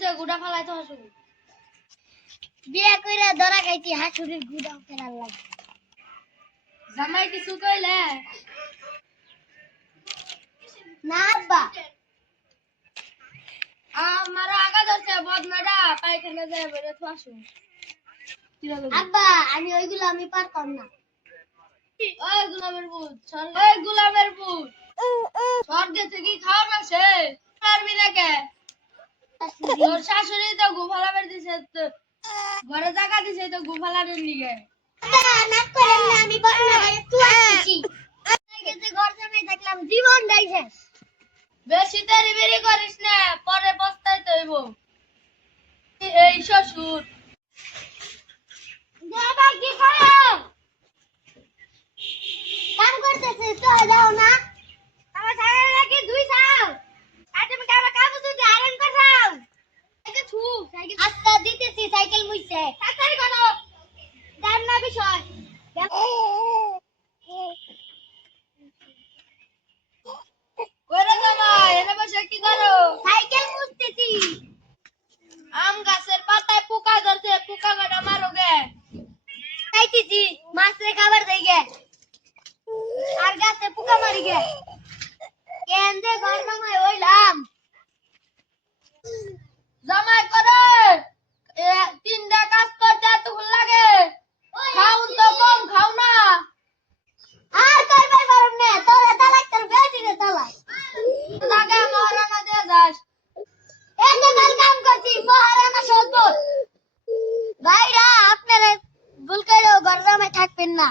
যে গুড়া ফালাইতে হাসু বিয়া কইরা ধরা খাইতি হাসুরির গুড়া ফেলার লাগে জামাই কিছু কইলে না আব্বা আমার আগা ধরছে বদনাটা পায়খানা যায় বেরে তো আসু আব্বা আমি ওইগুলো আমি পারতাম না ওই গোলামের ভূত ওই গোলামের ভূত স্বর্গ থেকে খাওয়া না সে পারবি না কে তোর শাশুড়ি তো গুফালা দিছে ঘরে জায়গা দিছে তো গুফালার লিগে না করেন না আমি পারবো না ভাই তুই আসছিস গেছে ঘর জামাই দেখলাম জীবন দাইছে বেশি দেরি বেরি করিস না পরে পস্তাইতে হইব এই শ্বশুর দাদা কি করো কাম করতেছে তো যাও না আমার সারা লাগি দুই যাও আর তুমি কামা কাম যদি আয়রন করছাও সাইকেল ছু সাইকেল আস্তা দিতেছি সাইকেল মুইছে তাড়াতাড়ি করো দাম না বিষয় ওরে জামাই এনে বসে কি করো সাইকেল মুছতেছি আম গাছের পাতায় পোকা ধরছে পোকা কাটা মারো গে খাইতেছি মাছের খাবার দেই গে আর গাছে পোকা মারি গে কেন যে ঘর জামাই হইলাম জামাই করে তিনটা কাজ করতে এত ভাল লাগে খাউন তো কম খাও না আর কইবার পারম না তোরা তালাক তোর বেটিরে তালাক লাগে মহারানা দিয়ে যাস এই যে কাল কাম করছি মহারানা সদর ভাইরা আপনারা ভুল করেও ঘর জামাই থাকবেন না